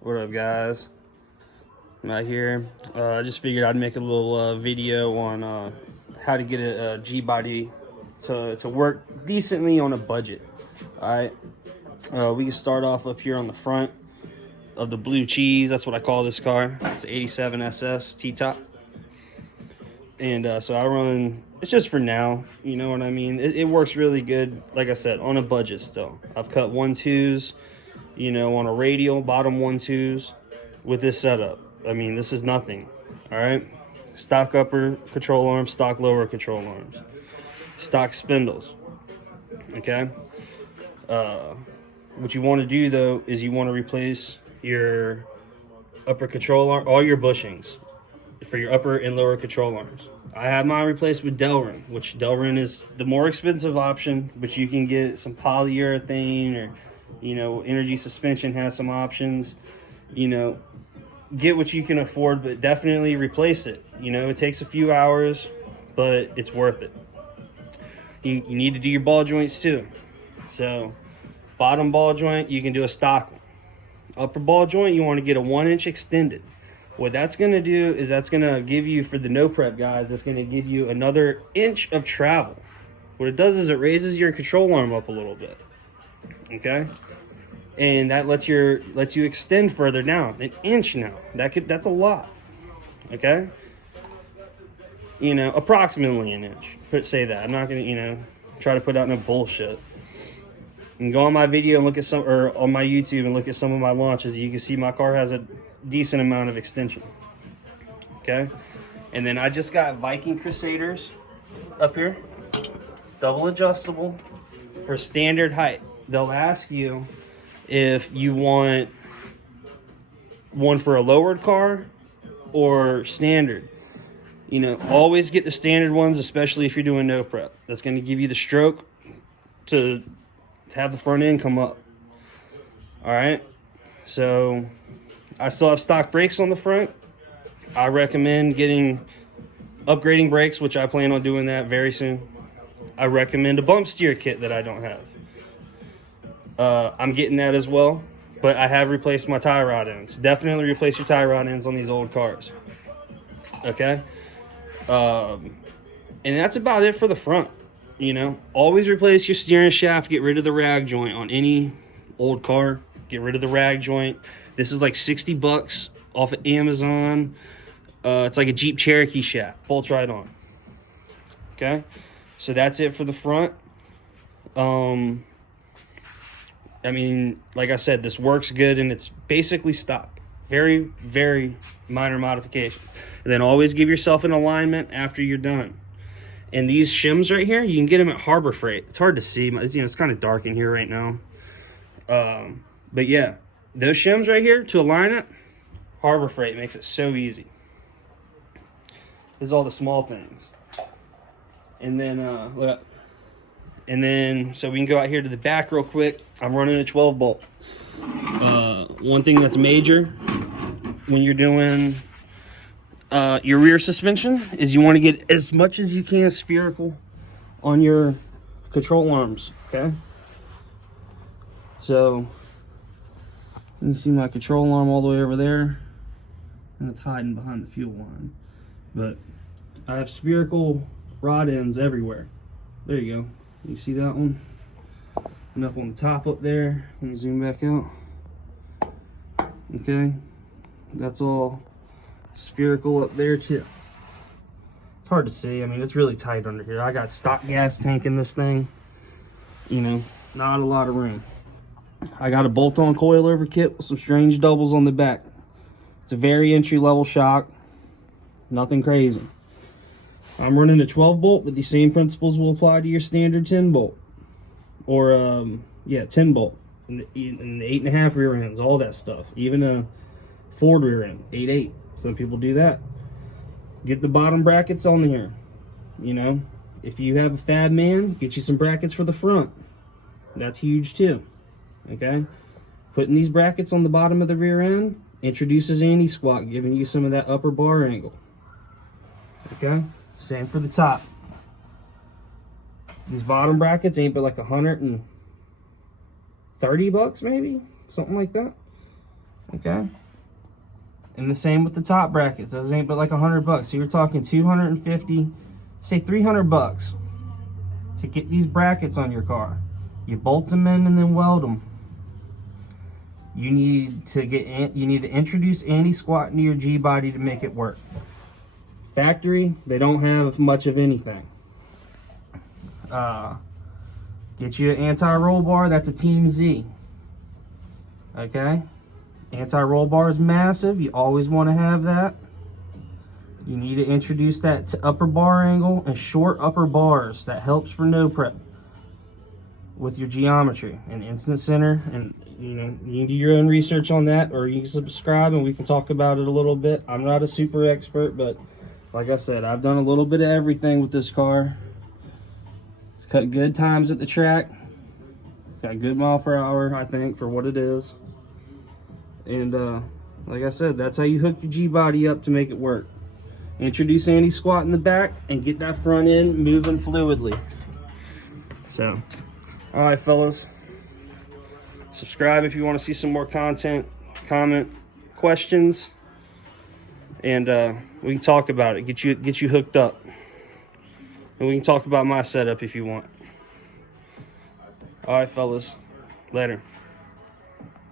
What up, guys? I'm out here. I just figured I'd make a little video on how to get a G-body to work decently on a budget. All right. We can start off up here on the front of the blue cheese. That's what I call this car. It's an 87 SS T-top. And so I run, it's just for now, you know what I mean? It works really good, like I said, on a budget still. I've cut 1.2s, you know, on a radial, bottom 1.2s with this setup. I mean, this is nothing, all right? Stock upper control arms, stock lower control arms, stock spindles, okay? What you want to do, though, is you want to replace your upper control arm, all your bushings for your upper and lower control arms. I have mine replaced with Delrin, which Delrin is the more expensive option, but you can get some polyurethane, or, you know, Energy Suspension has some options. You know, get what you can afford, but definitely replace it. You know, it takes a few hours, but it's worth it. You need to do your ball joints too. So bottom ball joint, you can do a stock one. Upper ball joint, you want to get a 1-inch extended. What that's going to do is that's going to give you, for the no prep guys, that's going to give you another inch of travel. What it does is it raises your control arm up a little bit, okay? And that lets you extend further down, an inch now. That's a lot, okay? You know, approximately an inch. Say that. I'm not going to, you know, try to put out no bullshit. You can go on my video and look at some, or on my YouTube and look at some of my launches. You can see my car has a decent amount of extension, okay? And then I just got Viking Crusaders up here, double adjustable for standard height. They'll ask you if you want one for a lowered car or standard. You know, always get the standard ones, especially if you're doing no prep. That's going to give you the stroke to have the front end come up. All right, so I still have stock brakes on the front. I recommend upgrading brakes, which I plan on doing that very soon. I recommend a bump steer kit that I don't have. I'm getting that as well, but I have replaced my tie rod ends. Definitely replace your tie rod ends on these old cars, okay? And that's about it for the front. You know, always replace your steering shaft. Get rid of the rag joint on any old car. Get rid of the rag joint. This is like 60 bucks off of Amazon. It's like a Jeep Cherokee shaft. Bolts right on. Okay, so that's it for the front. I mean, like I said, this works good and it's basically stock. Very, very minor modifications. And then always give yourself an alignment after you're done. And these shims right here, you can get them at Harbor Freight. It's hard to see, you know, it's kind of dark in here right now. But yeah, those shims right here to align it, Harbor Freight makes it so easy. This is all the small things. And then, so we can go out here to the back real quick. I'm running a 12 bolt. One thing that's major when you're doing your rear suspension is you want to get as much as you can spherical on your control arms, okay? So you can see my control arm all the way over there, and it's hiding behind the fuel line. But I have spherical rod ends everywhere. There you go. You see that one? And up on the top up there. Let me zoom back out. Okay, that's all spherical up there too. It's hard to see. I mean, it's really tight under here. I got stock gas tank in this thing. You know, not a lot of room. I got a bolt-on coilover kit with some strange doubles on the back. It's a very entry-level shock. Nothing crazy. I'm running a 12 bolt, but the same principles will apply to your standard 10 bolt. Or, yeah, 10 bolt. And the 8.5 rear ends, all that stuff. Even a Ford rear end, 8.8. Some people do that. Get the bottom brackets on here. You know, if you have a fab man, get you some brackets for the front. That's huge too. Okay, putting these brackets on the bottom of the rear end introduces anti-squat, giving you some of that upper bar angle. Okay, same for the top. These bottom brackets ain't but like $130 maybe, something like that. Okay. And the same with the top brackets. Those ain't but like $100. So you're talking 250, say 300 bucks to get these brackets on your car. You bolt them in and then weld them. You need to introduce anti-squat into your G-body to make it work. Factory, they don't have much of anything. Get you an anti-roll bar. That's a Team Z. Okay. Anti-roll bar is massive. You always want to have that. You need to introduce that to upper bar angle and short upper bars. That helps for no prep with your geometry and instant center. And you know, you can do your own research on that, or you can subscribe and we can talk about it a little bit. I'm not a super expert, but like I said, I've done a little bit of everything with this car. It's cut good times at the track. It's got good mile per hour, I think, for what it is. And like I said, that's how you hook your G-body up to make it work. Introduce anti-squat in the back and get that front end moving fluidly. So, all right, fellas. Subscribe if you want to see some more content. Comment questions, and we can talk about it. Get you hooked up, and we can talk about my setup if you want. All right, fellas. Later.